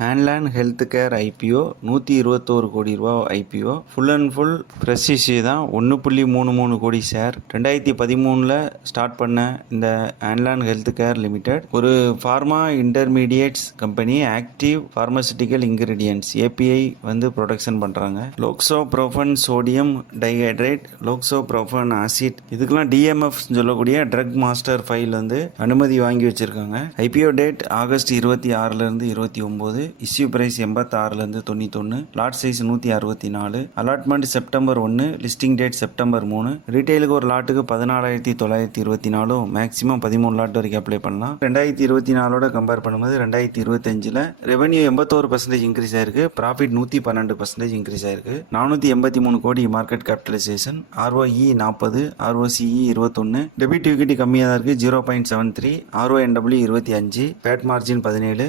ஹேண்ட்லேண்ட் health care IPO நூற்றி இருபத்தோரு கோடி ரூபா IPO. Full and full fresh தான் ஒன்று புள்ளி மூணு மூணு கோடி ஷேர் ரெண்டாயிரத்தி பதிமூணில் ஸ்டார்ட் பண்ண இந்த ஹேண்ட்லேண்ட் ஹெல்த் கேர் லிமிடெட் ஒரு pharma intermediates company active pharmaceutical ingredients API வந்து ப்ரொடக்ஷன் பண்ணுறாங்க loxoprofen sodium dihydrate loxoprofen acid இதுக்கெல்லாம் டிஎம்எஃப் சொல்லக்கூடிய ட்ரக் மாஸ்டர் ஃபைல் வந்து அனுமதி வாங்கி வச்சுருக்காங்க. ஐபிஓ டேட் ஆகஸ்ட் இருபத்தி ஆறுலேருந்து இருபத்தி ஒம்பது. இஷ்யூ பிரைஸ் எண்பத்தாறுலேருந்து தொண்ணூத்தொன்று லாட் சைஸ் நூற்றி அறுபத்தி நாலு அலாட்மெண்ட் செப்டம்பர் ஒன்று லிஸ்டிங் டேட் செப்டம்பர் மூணு. ரீட்டைலுக்கு ஒரு லாட்டுக்கு பதினாலாயிரத்தி தொள்ளாயிரத்தி இருபத்தி நாலும் மேக்ஸிமம் பதிமூணு லாட் வரைக்கும் அப்ளை பண்ணலாம். ரெண்டாயிரத்தி இருபத்தி நாலோட கம்பேர் பண்ணும்போது ரெண்டாயிரத்தி இருபத்தஞ்சில் ரெவன்யூ எண்பத்தோரு பர்சன்டேஜ் இன்க்ரீஸ் ஆயிருக்கு ப்ராஃபிட் நூற்றி பன்னெண்டு பர்சன்டேஜ் இன்க்ரீஸ் ஆயிருக்கு. நானூற்றி எண்பத்தி மூணு கோடி மார்க்கெட் கேபிட்டலைசேஷன் ஆர்ஓஇ நாற்பது ஆர்ஓசிஇ இருபத்தொன்று டெபிட் ஈக்விட்டி கம்மியாக தான் இருக்குது zero point seven three RONW இருபத்தி அஞ்சு பேட் மார்ஜின் பதினேழு.